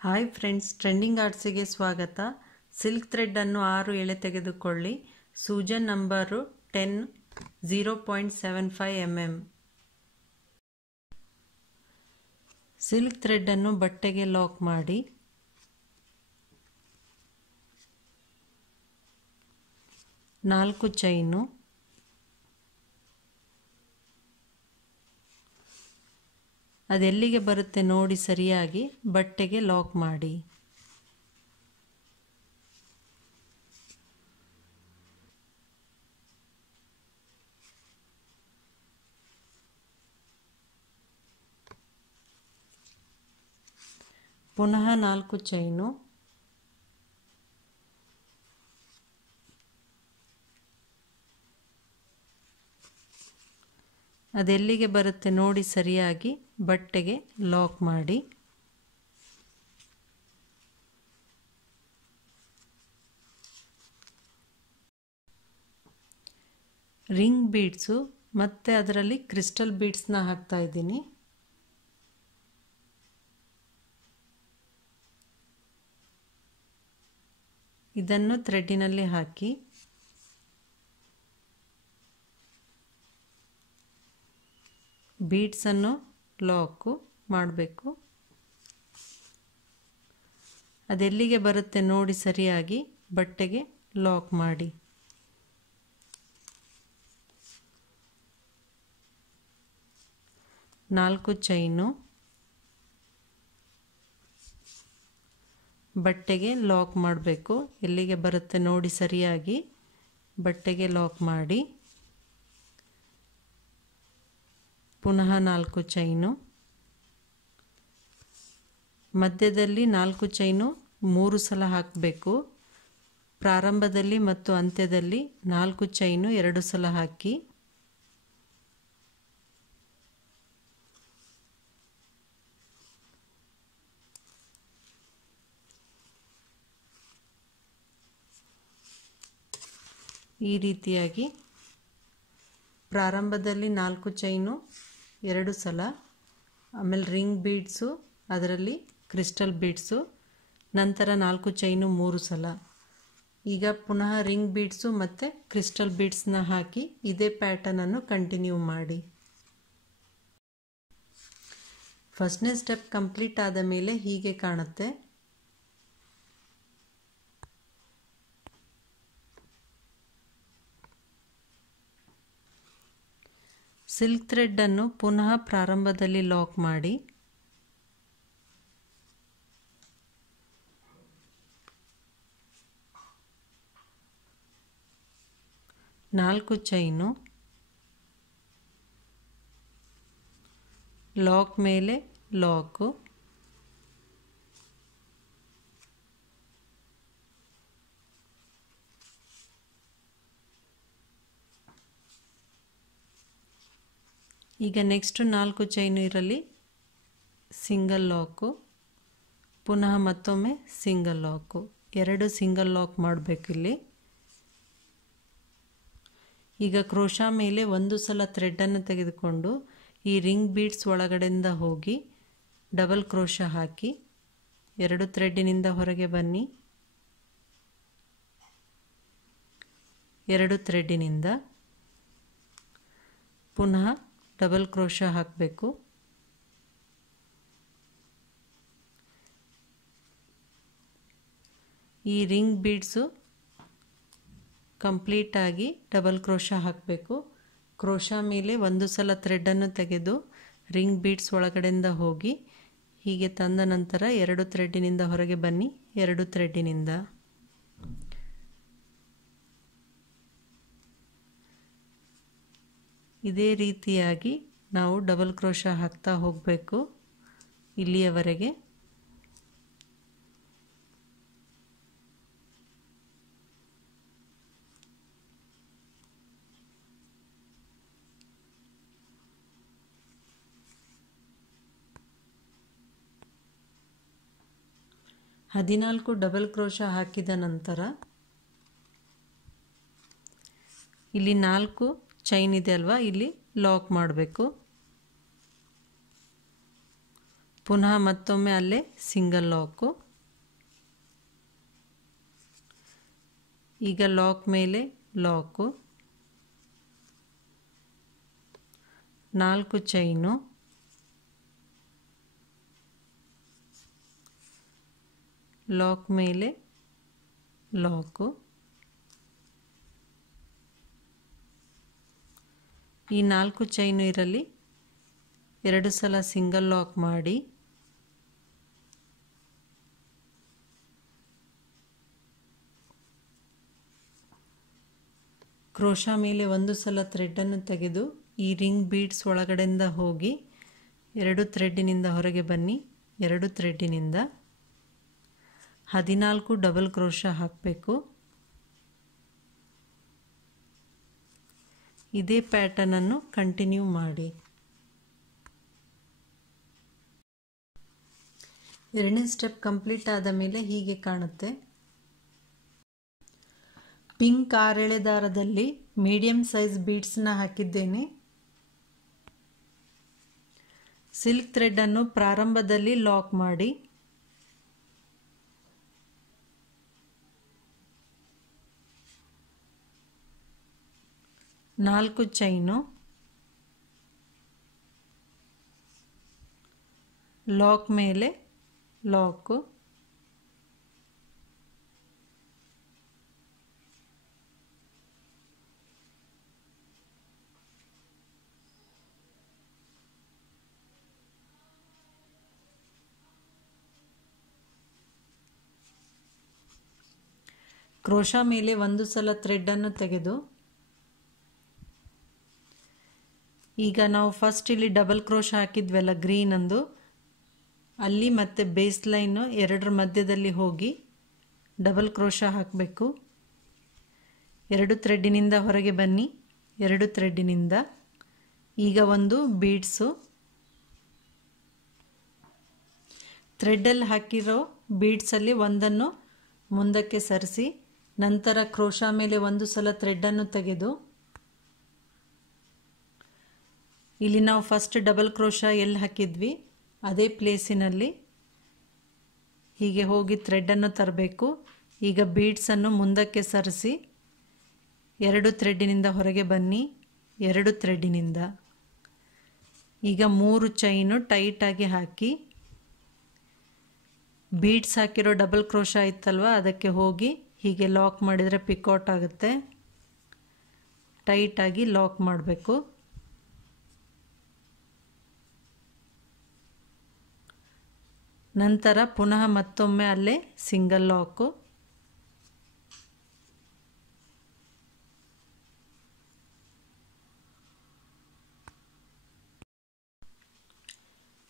Hi friends, trending ಆರ್ಟ್ಸಿಗೆ ಸ್ವಾಗತ. Silk thread ಅನ್ನು 6 ಎಳೆ ತೆಗೆದುಕೊಳ್ಳಿ. ಸೂಜನ್ ನಂಬರು 10 0.75 mm. ಸಿಲ್ಕ್ ಥ್ರೆಡ್ ಅನ್ನು ಬಟ್ಟೆಗೆ ಲಾಕ್ ಮಾಡಿ. ನಾಲ್ಕು ಚೈನು, ಅದೆಲ್ಲಿಗೆ ಬರುತ್ತೆ ನೋಡಿ ಸರಿಯಾಗಿ ಬಟ್ಟೆಗೆ ಲಾಕ್ ಮಾಡಿ. ಪುನಃ 4 ಚೈನು, ಅದೆಲ್ಲಿಗೆ ಬರುತ್ತೆ ನೋಡಿ ಸರಿಯಾಗಿ ಬಟ್ಟೆಗೆ ಲಾಕ್ ಮಾಡಿ. ರಿಂಗ್ ಬೀಡ್ಸು ಮತ್ತು ಅದರಲ್ಲಿ ಕ್ರಿಸ್ಟಲ್ ಬೀಡ್ಸ್ನ ಹಾಕ್ತಾ ಇದ್ದೀನಿ. ಇದನ್ನು ಥ್ರೆಡ್ಡಿನಲ್ಲಿ ಹಾಕಿ ಬೀಡ್ಸನ್ನು ಲಾಕು ಮಾಡಬೇಕು. ಅದೆಲ್ಲಿಗೆ ಬರುತ್ತೆ ನೋಡಿ ಸರಿಯಾಗಿ ಬಟ್ಟೆಗೆ ಲಾಕ್ ಮಾಡಿ. ನಾಲ್ಕು ಚೈನು, ಬಟ್ಟೆಗೆ ಲಾಕ್ ಮಾಡಬೇಕು. ಎಲ್ಲಿಗೆ ಬರುತ್ತೆ ನೋಡಿ ಸರಿಯಾಗಿ ಬಟ್ಟೆಗೆ ಲಾಕ್ ಮಾಡಿ. ಪುನಃ 4 ಚೈನು, ಮಧ್ಯದಲ್ಲಿ 4 ಚೈನು 3 ಸಲ ಹಾಕಬೇಕು. ಪ್ರಾರಂಭದಲ್ಲಿ ಮತ್ತು ಅಂತ್ಯದಲ್ಲಿ 4 ಚೈನು 2 ಸಲ ಹಾಕಿ. ಈ ರೀತಿಯಾಗಿ ಪ್ರಾರಂಭದಲ್ಲಿ 4 ಚೈನು 2 ಸಲ, ಆಮೇಲೆ ರಿಂಗ್ ಬೀಡ್ಸು, ಅದರಲ್ಲಿ ಕ್ರಿಸ್ಟಲ್ ಬೀಡ್ಸು, ನಂತರ 4 ಚೈನು 3 ಸಲ. ಈಗ ಪುನಃ ರಿಂಗ್ ಬೀಡ್ಸು ಮತ್ತು ಕ್ರಿಸ್ಟಲ್ ಬೀಡ್ಸ್ನ ಹಾಕಿ ಇದೇ ಪ್ಯಾಟರ್ನನ್ನು ಕಂಟಿನ್ಯೂ ಮಾಡಿ. ಫಸ್ಟ್ನೇ ಸ್ಟೆಪ್ ಕಂಪ್ಲೀಟ್ ಆದ ಮೇಲೆ ಹೀಗೆ ಕಾಣುತ್ತೆ. ಸಿಲ್ಕ್ ಥ್ರೆಡ್ ಅನ್ನು ಪುನಃ ಪ್ರಾರಂಭದಲ್ಲಿ ಲಾಕ್ ಮಾಡಿ. ನಾಲ್ಕು ಚೈನು, ಲಾಕ್ ಮೇಲೆ ಲಾಕು, ಈಗ ನೆಕ್ಸ್ಟ್ 4 ಚೈನು ಇರಲಿ ಸಿಂಗಲ್ ಲಾಕು, ಪುನಃ ಮತ್ತೊಮ್ಮೆ ಸಿಂಗಲ್ ಲಾಕು, 2 ಸಿಂಗಲ್ ಲಾಕ್ ಮಾಡಬೇಕು ಇಲ್ಲಿ. ಈಗ ಕ್ರೋಶಾ ಮೇಲೆ 1 ಸಲ ಥ್ರೆಡನ್ನು ತೆಗೆದುಕೊಂಡು ಈ ರಿಂಗ್ ಬೀಡ್ಸ್ ಒಳಗಡೆಯಿಂದ ಹೋಗಿ ಡಬಲ್ ಕ್ರೋಶಾ ಹಾಕಿ 2 ಥ್ರೆಡ್ಡಿನಿಂದ ಹೊರಗೆ ಬನ್ನಿ. 2 ಥ್ರೆಡ್ಡಿನಿಂದ ಪುನಃ ಡಬಲ್ ಕ್ರೋಶಾ ಹಾಕಬೇಕು. ಈ ರಿಂಗ್ ಬೀಡ್ಸು ಕಂಪ್ಲೀಟಾಗಿ ಡಬಲ್ ಕ್ರೋಶಾ ಹಾಕಬೇಕು. ಕ್ರೋಶಾ ಮೇಲೆ 1 ಸಲ ಥ್ರೆಡನ್ನು ತೆಗೆದು ರಿಂಗ್ ಬೀಡ್ಸ್ ಒಳಗಡೆಯಿಂದ ಹೋಗಿ ಹೀಗೆ ತಂದ ನಂತರ 2 ಥ್ರೆಡ್ಡಿನಿಂದ ಹೊರಗೆ ಬನ್ನಿ. 2 ಥ್ರೆಡ್ಡಿನಿಂದ ಇದೇ ರೀತಿಯಾಗಿ ನಾವು ಡಬಲ್ ಕ್ರೋಶಾ ಹಾಕ್ತಾ ಹೋಗಬೇಕು ಇಲ್ಲಿಯವರೆಗೆ. ಹದಿನಾಲ್ಕು ಡಬಲ್ ಕ್ರೋಶಾ ಹಾಕಿದ ನಂತರ ಇಲ್ಲಿ 4 ಚೈನ್ ಇದೆ ಅಲ್ವಾ, ಇಲ್ಲಿ ಲಾಕ್ ಮಾಡಬೇಕು. ಪುನಃ ಮತ್ತೊಮ್ಮೆ ಅಲ್ಲೇ ಸಿಂಗಲ್ ಲಾಕು. ಈಗ ಲಾಕ್ ಮೇಲೆ ಲಾಕು, 4 ಚೈನು, ಲಾಕ್ ಮೇಲೆ ಲಾಕು. ಈ 4 ಚೈನು ಇರಲಿ, 2 ಸಲ ಸಿಂಗಲ್ ಲಾಕ್ ಮಾಡಿ ಕ್ರೋಶಾ ಮೇಲೆ 1 ಸಲ ಥ್ರೆಡನ್ನು ತೆಗೆದು ಈ ರಿಂಗ್ ಬೀಡ್ಸ್ ಒಳಗಡೆಯಿಂದ ಹೋಗಿ 2 ಥ್ರೆಡ್ಡಿನಿಂದ ಹೊರಗೆ ಬನ್ನಿ. 2 ಥ್ರೆಡ್ಡಿನಿಂದ 14 ಡಬಲ್ ಕ್ರೋಶಾ ಹಾಕಬೇಕು. ಇದೇ ಪ್ಯಾಟರ್ನನ್ನು ಕಂಟಿನ್ಯೂ ಮಾಡಿ. ಎರಡನೇ ಸ್ಟೆಪ್ ಕಂಪ್ಲೀಟ್ ಆದ ಮೇಲೆ ಹೀಗೆ ಕಾಣುತ್ತೆ. ಪಿಂಕ್ 6 ಎಳೆ ದಾರದಲ್ಲಿ ಮೀಡಿಯಂ ಸೈಜ್ ಬೀಡ್ಸ್ನ ಹಾಕಿದ್ದೇನೆ. ಸಿಲ್ಕ್ ಥ್ರೆಡನ್ನು ಪ್ರಾರಂಭದಲ್ಲಿ ಲಾಕ್ ಮಾಡಿ ನಾಲ್ಕು ಚೈನು, ಲಾಕ್ ಮೇಲೆ ಲಾಕು, ಕ್ರೋಶಾ ಮೇಲೆ 1 ಸಲ ಥ್ರೆಡನ್ನು ತೆಗೆದು ಈಗ ನಾವು ಫಸ್ಟ್ ಇಲ್ಲಿ ಡಬಲ್ ಕ್ರೋಶಾ ಹಾಕಿದ್ವಲ್ಲ ಗ್ರೀನ್ ಅಂದು, ಅಲ್ಲಿ ಮತ್ತೆ ಬೇಸ್ ಲೈನು 2 ಮಧ್ಯದಲ್ಲಿ ಹೋಗಿ ಡಬಲ್ ಕ್ರೋಶಾ ಹಾಕಬೇಕು. 2 ಥ್ರೆಡ್ಡಿನಿಂದ ಹೊರಗೆ ಬನ್ನಿ. 2 ಥ್ರೆಡ್ಡಿನಿಂದ ಈಗ ಒಂದು ಬೀಡ್ಸು, ಥ್ರೆಡ್ಡಲ್ಲಿ ಹಾಕಿರೋ ಬೀಡ್ಸಲ್ಲಿ ಒಂದನ್ನು ಮುಂದಕ್ಕೆ ಸರಿಸಿ, ನಂತರ ಕ್ರೋಶಾ ಮೇಲೆ 1 ಸಲ ಥ್ರೆಡನ್ನು ತೆಗೆದು ಇಲ್ಲಿ ನಾವು ಫಸ್ಟ್ ಡಬಲ್ ಕ್ರೋಶಾ ಎಲ್ಲಿ ಹಾಕಿದ್ವಿ ಅದೇ ಪ್ಲೇಸಿನಲ್ಲಿ ಹೀಗೆ ಹೋಗಿ ಥ್ರೆಡನ್ನು ತರಬೇಕು. ಈಗ ಬೀಡ್ಸನ್ನು ಮುಂದಕ್ಕೆ ಸರಿಸಿ 2 ಥ್ರೆಡ್ಡಿನಿಂದ ಹೊರಗೆ ಬನ್ನಿ. 2 ಥ್ರೆಡ್ಡಿನಿಂದ ಈಗ 3 ಚೈನು ಟೈಟಾಗಿ ಹಾಕಿ ಬೀಡ್ಸ್ ಹಾಕಿರೋ ಡಬಲ್ ಕ್ರೋಶಾ ಇತ್ತಲ್ವ ಅದಕ್ಕೆ ಹೋಗಿ ಹೀಗೆ ಲಾಕ್ ಮಾಡಿದರೆ ಪಿಕೌಟ್ ಆಗುತ್ತೆ. ಟೈಟಾಗಿ ಲಾಕ್ ಮಾಡಬೇಕು. ನಂತರ ಪುನಃ ಮತ್ತೊಮ್ಮೆ ಅಲ್ಲೇ ಸಿಂಗಲ್ ಲಾಕು,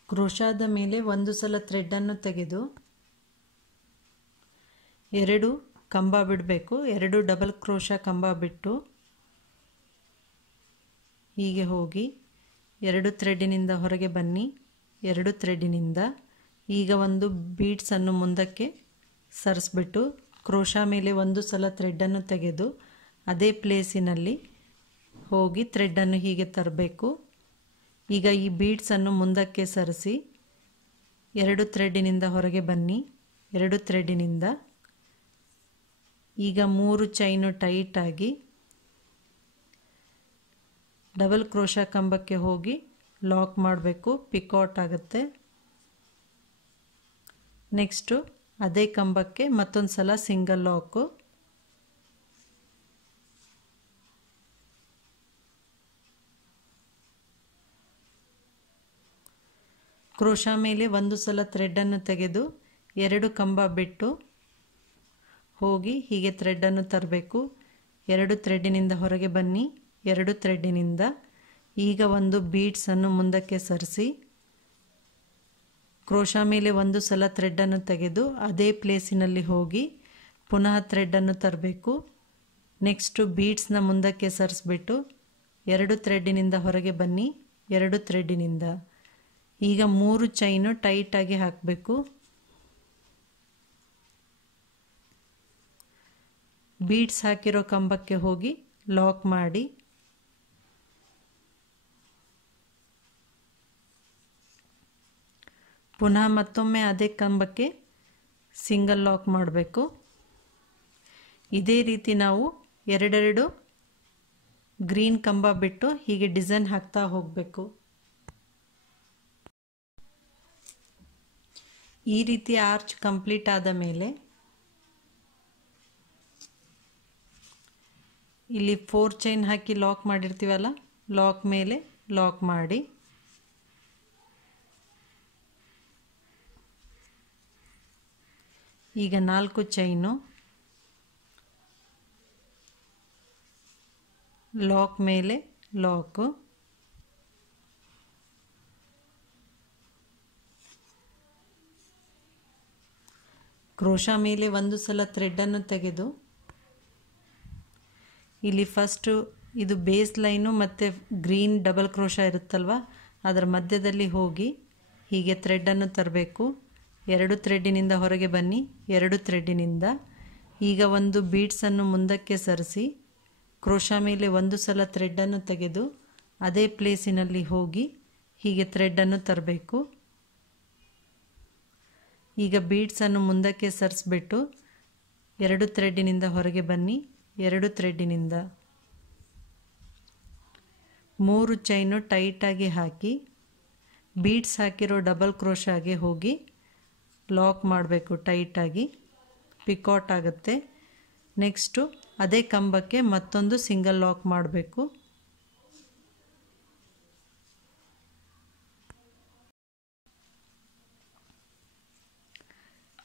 ಕ್ರೋಶಾದ ಮೇಲೆ 1 ಸಲ ಥ್ರೆಡನ್ನು ತೆಗೆದು 2 ಕಂಬ ಬಿಡಬೇಕು. 2 ಡಬಲ್ ಕ್ರೋಶಾ ಕಂಬ ಬಿಟ್ಟು ಹೀಗೆ ಹೋಗಿ 2 ಥ್ರೆಡ್ಡಿನಿಂದ ಹೊರಗೆ ಬನ್ನಿ. 2 ಥ್ರೆಡ್ಡಿನಿಂದ ಈಗ ಒಂದು ಬೀಡ್ಸನ್ನು ಮುಂದಕ್ಕೆ ಸರಿಸ್ಬಿಟ್ಟು ಕ್ರೋಶಾ ಮೇಲೆ 1 ಸಲ ಥ್ರೆಡನ್ನು ತೆಗೆದು ಅದೇ ಪ್ಲೇಸಿನಲ್ಲಿ ಹೋಗಿ ಥ್ರೆಡನ್ನು ಹೀಗೆ ತರಬೇಕು. ಈಗ ಈ ಬೀಡ್ಸನ್ನು ಮುಂದಕ್ಕೆ ಸರಿಸಿ 2 ಥ್ರೆಡ್ಡಿನಿಂದ ಹೊರಗೆ ಬನ್ನಿ. 2 ಥ್ರೆಡ್ಡಿನಿಂದ ಈಗ 3 ಚೈನು ಟೈಟಾಗಿ ಡಬಲ್ ಕ್ರೋಶಾ ಕಂಬಕ್ಕೆ ಹೋಗಿ ಲಾಕ್ ಮಾಡಬೇಕು. ಪಿಕೌಟ್ ಆಗುತ್ತೆ. ನೆಕ್ಸ್ಟು ಅದೇ ಕಂಬಕ್ಕೆ ಮತ್ತೊಂದು ಸಲ ಸಿಂಗಲ್ ಲಾಕು, ಕ್ರೋಶಾ ಮೇಲೆ 1 ಸಲ ಥ್ರೆಡನ್ನು ತೆಗೆದು 2 ಕಂಬ ಬಿಟ್ಟು ಹೋಗಿ ಹೀಗೆ ಥ್ರೆಡನ್ನು ತರಬೇಕು. 2 ಥ್ರೆಡ್ಡಿನಿಂದ ಹೊರಗೆ ಬನ್ನಿ. 2 ಥ್ರೆಡ್ಡಿನಿಂದ ಈಗ ಒಂದು ಬೀಡ್ಸನ್ನು ಮುಂದಕ್ಕೆ ಸರಿಸಿ ಕ್ರೋಶಾ ಮೇಲೆ 1 ಸಲ ಥ್ರೆಡನ್ನು ತೆಗೆದು ಅದೇ ಪ್ಲೇಸಿನಲ್ಲಿ ಹೋಗಿ ಪುನಃ ಥ್ರೆಡನ್ನು ತರಬೇಕು. ನೆಕ್ಸ್ಟು ಬೀಡ್ಸ್ನ ಮುಂದಕ್ಕೆ ಸರಿಸ್ಬಿಟ್ಟು 2 ಥ್ರೆಡ್ಡಿನಿಂದ ಹೊರಗೆ ಬನ್ನಿ. 2 ಥ್ರೆಡ್ಡಿನಿಂದ ಈಗ 3 ಚೈನು ಟೈಟಾಗಿ ಹಾಕಬೇಕು. ಬೀಡ್ಸ್ ಹಾಕಿರೋ ಕಂಬಕ್ಕೆ ಹೋಗಿ ಲಾಕ್ ಮಾಡಿ ಪುನಃ ಮತ್ತೊಮ್ಮೆ ಅದೇ ಕಂಬಕ್ಕೆ ಸಿಂಗಲ್ ಲಾಕ್ ಮಾಡಬೇಕು. ಇದೇ ರೀತಿ ನಾವು ಎರಡೆರಡು ಗ್ರೀನ್ ಕಂಬ ಬಿಟ್ಟು ಹೀಗೆ ಡಿಸೈನ್ ಹಾಕ್ತಾ ಹೋಗಬೇಕು. ಈ ರೀತಿ ಆರ್ಚ್ ಕಂಪ್ಲೀಟ್ ಆದ ಮೇಲೆ ಇಲ್ಲಿ 4 ಚೈನ್ ಹಾಕಿ ಲಾಕ್ ಮಾಡಿರ್ತೀವಲ್ಲ, ಲಾಕ್ ಮೇಲೆ ಲಾಕ್ ಮಾಡಿ ಈಗ 4 ಚೈನು ಲಾಕ್ ಮೇಲೆ ಲಾಕು, ಕ್ರೋಶಾ ಮೇಲೆ ಒಂದು ಸಲ ಥ್ರೆಡನ್ನು ತೆಗೆದು ಇಲ್ಲಿ ಫಸ್ಟು ಇದು ಬೇಸ್ ಲೈನು ಮತ್ತು ಗ್ರೀನ್ ಡಬಲ್ ಕ್ರೋಶಾ ಇರುತ್ತಲ್ವ, ಅದರ ಮಧ್ಯದಲ್ಲಿ ಹೋಗಿ ಹೀಗೆ ಥ್ರೆಡನ್ನು ತರಬೇಕು. 2 ಥ್ರೆಡ್ಡಿನಿಂದ ಹೊರಗೆ ಬನ್ನಿ, 2 ಥ್ರೆಡ್ಡಿನಿಂದ ಈಗ ಒಂದು ಬೀಡ್ಸನ್ನು ಮುಂದಕ್ಕೆ ಸರಿಸಿ ಕ್ರೋಶಾ ಮೇಲೆ ಒಂದು ಸಲ ಥ್ರೆಡನ್ನು ತೆಗೆದು ಅದೇ ಪ್ಲೇಸಿನಲ್ಲಿ ಹೋಗಿ ಹೀಗೆ ಥ್ರೆಡನ್ನು ತರಬೇಕು. ಈಗ ಬೀಡ್ಸನ್ನು ಮುಂದಕ್ಕೆ ಸರಿಸ್ಬಿಟ್ಟು 2 ಥ್ರೆಡ್ಡಿನಿಂದ ಹೊರಗೆ ಬನ್ನಿ, 2 ಥ್ರೆಡ್ಡಿನಿಂದ 3 ಚೈನು ಟೈಟಾಗಿ ಹಾಕಿ ಬೀಡ್ಸ್ ಹಾಕಿರೋ ಡಬಲ್ ಕ್ರೋಶಾಗೆ ಹೋಗಿ ಲಾಕ್ ಮಾಡಬೇಕು. ಟೈಟಾಗಿ ಪಿಕಾಟ್ ಆಗುತ್ತೆ. ನೆಕ್ಸ್ಟು ಅದೇ ಕಂಬಕ್ಕೆ ಮತ್ತೊಂದು ಸಿಂಗಲ್ ಲಾಕ್ ಮಾಡಬೇಕು.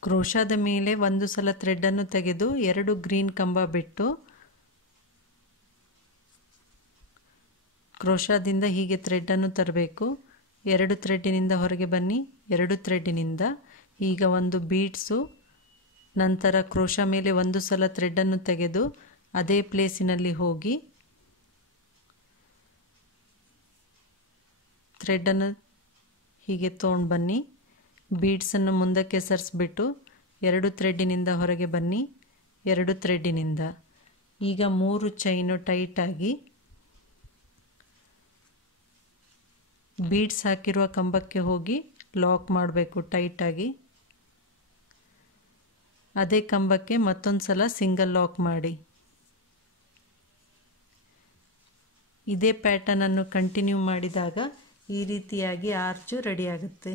ಕ್ರೋಶಾದ ಮೇಲೆ ಒಂದು ಸಲ ಥ್ರೆಡನ್ನು ತೆಗೆದು 2 ಗ್ರೀನ್ ಕಂಬ ಬಿಟ್ಟು ಕ್ರೋಶಾದಿಂದ ಹೀಗೆ ಥ್ರೆಡನ್ನು ತರಬೇಕು. 2 ಥ್ರೆಡ್ಡಿನಿಂದ ಹೊರಗೆ ಬನ್ನಿ, 2 ಥ್ರೆಡ್ಡಿನಿಂದ ಈಗ ಒಂದು ಬೀಡ್ಸು, ನಂತರ ಕ್ರೋಶಾ ಮೇಲೆ ಒಂದು ಸಲ ಥ್ರೆಡನ್ನು ತೆಗೆದು ಅದೇ ಪ್ಲೇಸಿನಲ್ಲಿ ಹೋಗಿ ಥ್ರೆಡನ್ನು ಹೀಗೆ ತೊಗೊಂಡು ಬನ್ನಿ. ಬೀಡ್ಸನ್ನು ಮುಂದಕ್ಕೆ ಸರಿಸ್ಬಿಟ್ಟು 2 ಥ್ರೆಡ್ಡಿನಿಂದ ಹೊರಗೆ ಬನ್ನಿ, 2 ಥ್ರೆಡ್ಡಿನಿಂದ ಈಗ 3 ಚೈನು ಟೈಟಾಗಿ ಬೀಡ್ಸ್ ಹಾಕಿರುವ ಕಂಬಕ್ಕೆ ಹೋಗಿ ಲಾಕ್ ಮಾಡಬೇಕು. ಟೈಟಾಗಿ ಅದೇ ಕಂಬಕ್ಕೆ ಮತ್ತೊಂದು ಸಲ ಸಿಂಗಲ್ ಲಾಕ್ ಮಾಡಿ. ಇದೇ ಪ್ಯಾಟರ್ನನ್ನು ಕಂಟಿನ್ಯೂ ಮಾಡಿದಾಗ ಈ ರೀತಿಯಾಗಿ ಆರ್ಚು ರೆಡಿ ಆಗುತ್ತೆ.